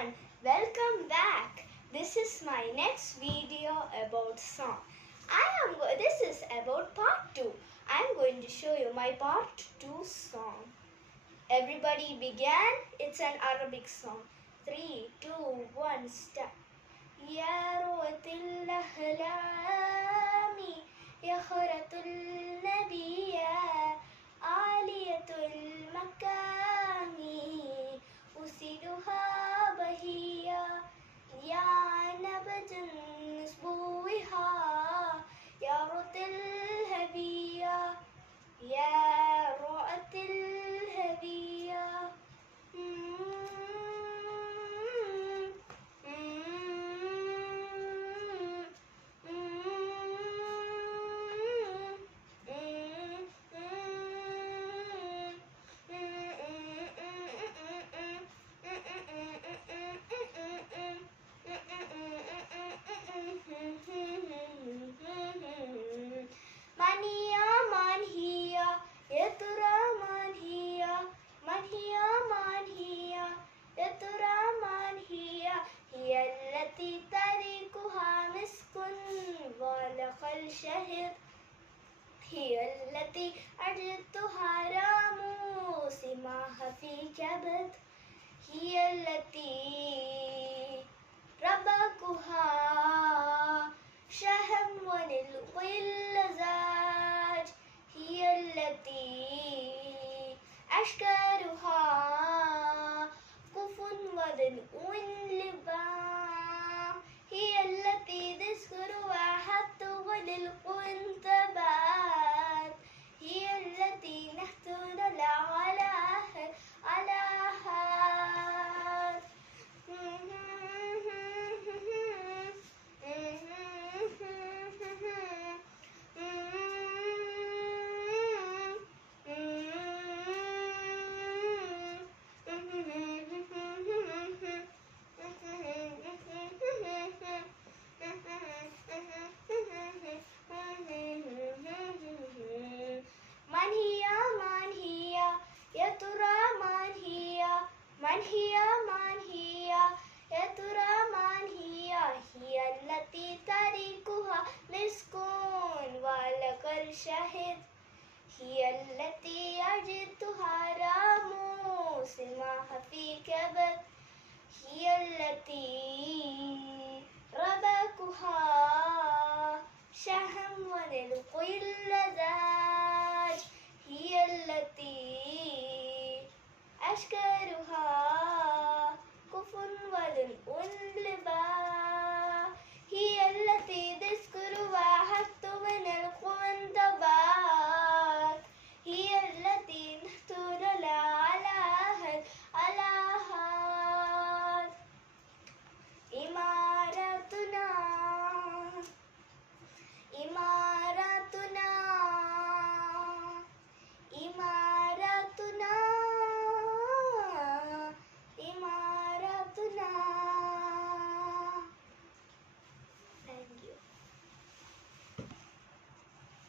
everyone, welcome back. This is my next video about song. This is about part 2. I am going to show you my part 2 song. Everybody began. It's an Arabic song. 3, 2, 1, start. يا روة الأحلام يخرة النبي عالية المكان أسيدها بهيا يا نبت نسبوها يا رؤة الهبية يا رؤة الهبية من هي يا ترى من هي من هي من هي يا ترى من هي هي التي تريكها مسك ولق الشهد هي التي أجدتها راموس معها في كبد هي التي ربكها شهم واللزاج هي التي أشكارها كف ودنء لبام هي التي تذكرها حتى وللق انتبات هي التي نحتل على هات من هي من هي يا ترى من هي من هي من هي يا ترى من هي هي التي تريكها مسك ولق الشهد هي التي أجدتها راموس معها في كبد هي التي ربكها شهم ونلق اللذاج هي التي أشكرها